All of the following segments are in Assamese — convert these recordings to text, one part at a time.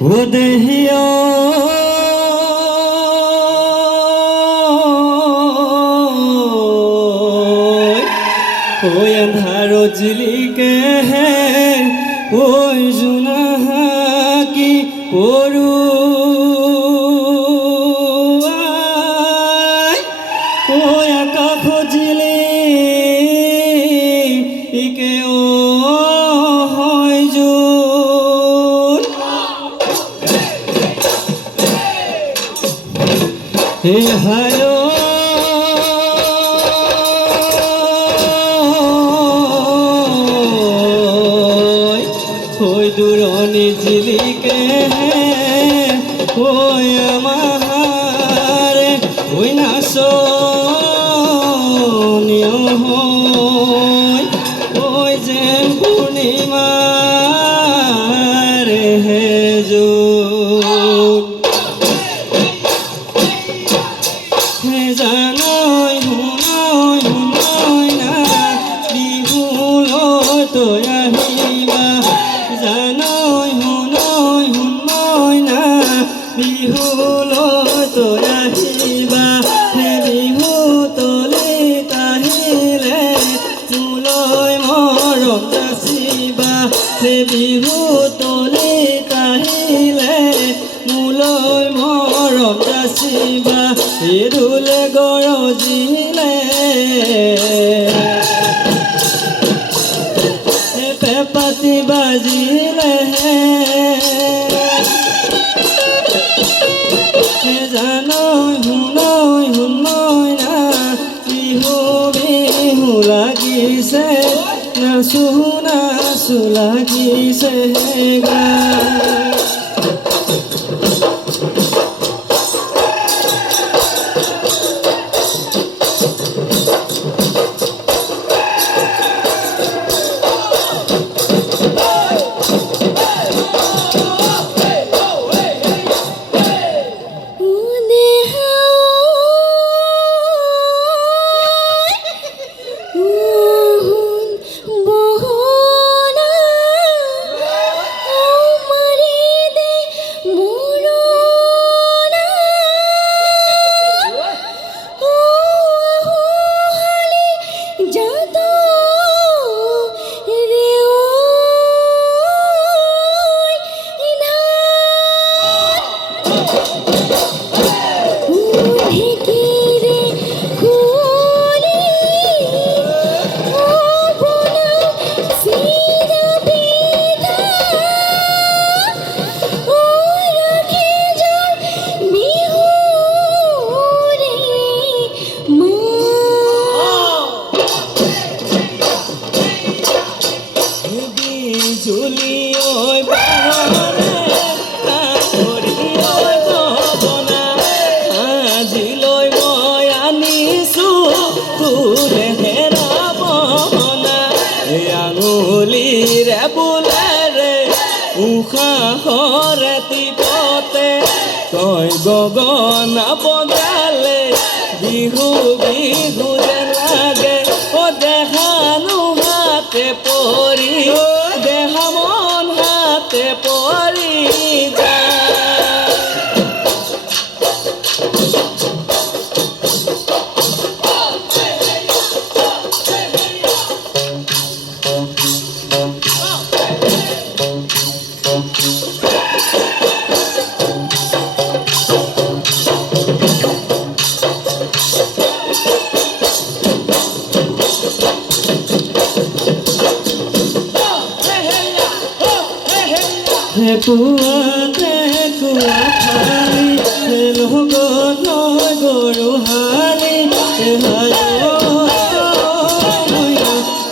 ও দেহিয়া ওই আন্ধার জিলিকে ওই জুনাহা কি করু ওই আকা খজিলে ইকে ও হয় জোর হে হায়ো ওই দূরনি ঝিলিকে ওই আমার ওই নাস ওই যে পূর্ণিমার হে হে জানই হুনই না বিহুল তো আহিবা জানই হুনই না বিহুল তো আহিবা হে বিহু তলে তাহিলে মূলয় মৰম যাচিবা হে বিহু তলে তাহিলে মূলয় মৰম যাচিবা এ ঢোলে গৰজিলে পেঁপাতি বাজিলে জানই হুনই না বিহু বিহু লাগিছে নাচু লাগিছে গা ঝুলি ওই বাহরে কাকরি ওই ভবনা আজিলৈ মই আনিছো তোৰে হেৰাব না আঙুলিৰে বোলেৰে উশাহৰে টিপতে তই গগনা বজালে বিহু বিহু যেন লাগে ও দেখানো হাতে পৰি দেহা মন হাতে পৰি যায় হে পুৱাতে কুৱা ঠাই হে লগত নৈ গৰু হালি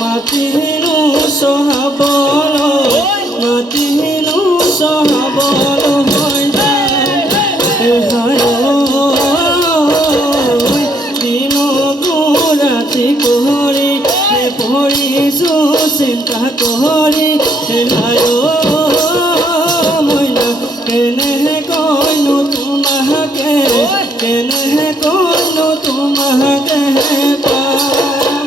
মাতিলো চহাবল হৈ দিনকো ৰাতি কৰি পৰিছো চিন্তা কৰি কেনেহে কইনো তোমাকে কেনেহে কইনো তোমাকে পাম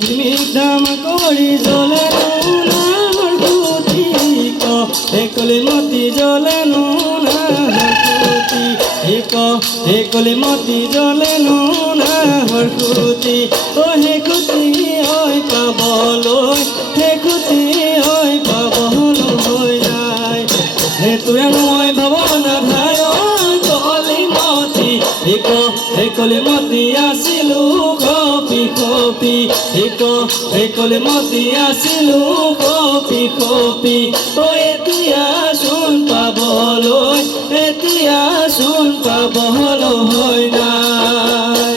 ধিমিক ধাম কৰি জ্বলে নাহৰ খুঁটি কলি মতি জ্বলে নাহৰ খুঁটি কলি মতি জ্বলে নাহৰ খুঁটি সেই খুঁটি ঐ পাবলৈ সেই খুঁটি ঐ পাবলৈ যায় তোৰে মই ভাৱনা ধাৰ কলি মতি আছিলো কপি কপি কলি মতি আছিলো কপি কপি এতিয়া চোন পাবলৈ নাই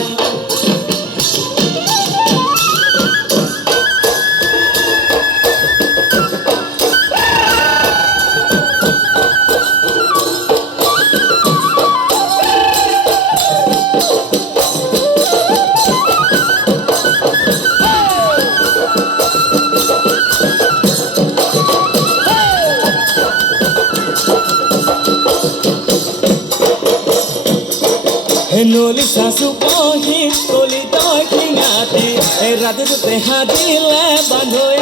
নলি চাচু পহি কলি তই খিঙাতি ৰাতিটোতে হাতিলে বান্ধৈ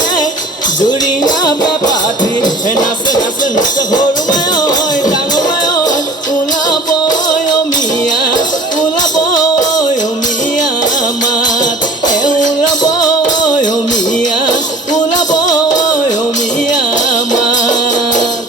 জুৰিয়া পাতি নাচে নাচে নাচে সৰু মায় ডাঙৰ মায় ওলাব মিয়া মাত ওলাব মিয়া মাত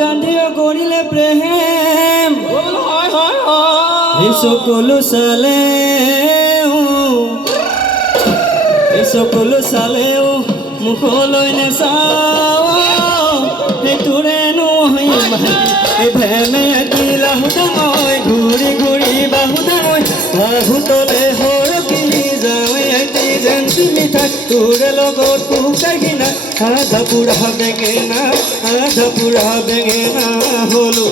গান্ধীয়ে কৰিলে প্ৰেম সকলো চালেও মুখলৈ নেচাওঁ সেইটোৰে নহয় ভেমে দিলা মই ঘূৰি ঘূৰি বাহুতলে সৰকি যাওঁ যেনটি মিঠাই তোৰে লগত পুকাই কিনা আধা পুৰা বেঙেনা হলো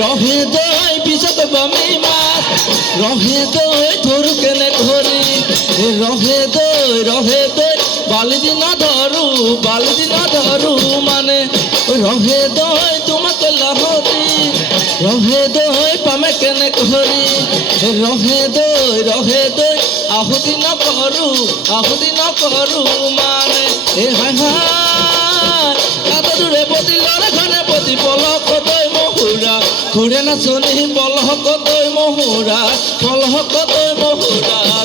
ৰহে দই পিছত বামি মাছ ৰহে দৈ ধৰো কেনে ঘৰি ৰহে দৈ বালিদি নধৰো মানে ৰহে দৈ তোমাকে লাহৰি ৰহে দৈ পামে কেনে ঘৰি ৰহে দৈ আহুতি নকৰো মানে এ হাই হাই কাদুৰে পতি লৰে ঘনে পতি পলক দৈ মহুৰা ঘূৰে নাচনি পলক দৈ মহুৰা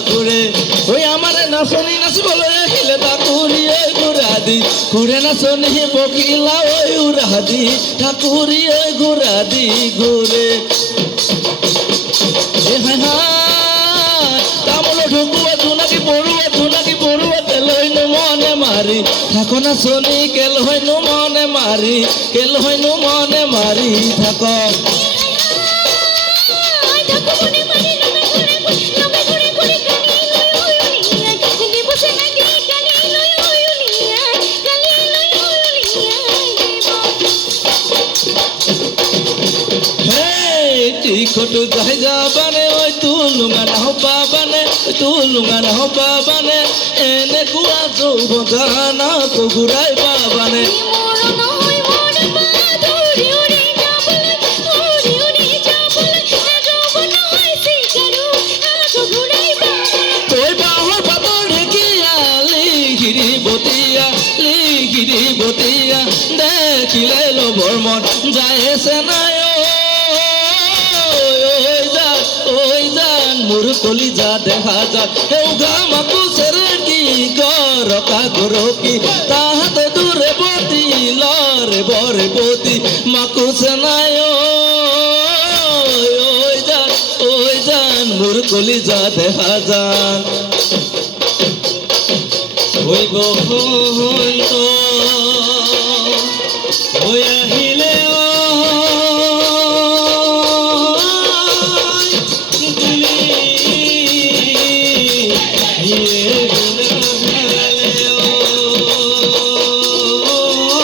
ঘূৰে ঐ আমাৰে নাচনি নাচিবলৈ আহিলে তাকুৰি ঐ ঘূৰা দি ঘূৰে নাচনি পখিলা ঐ উৰা দি ঠাকুৰি ঐ ঘূৰা দি ঘূৰে এ হাই হাই তামোলৰ ঢুকুৱা জোনাকী পৰুৱা কেলৈনো মনে মাৰি থাক নাচনি কেলৈনো মনে মাৰি থাক টিকটু যাই যাবানে ওই তুলুঙা নহবানে এনেকুৱা যৌবন জানা ঘূৰাই পাবানে তই বাঁহৰ পাতৰ ঢেকীয়া লিগিৰি বতীয়া দেখিলে লবৰ মন যায় চেনাই মোৰ কলিজা দেখা যায় সেউগা মাকো চেৰেকি গৰকা গৰকি তাহাঁতে দূৰে বতি লৰে বৰে বতি মাকো চেনাই জান মোৰ কলিজা দেখা যান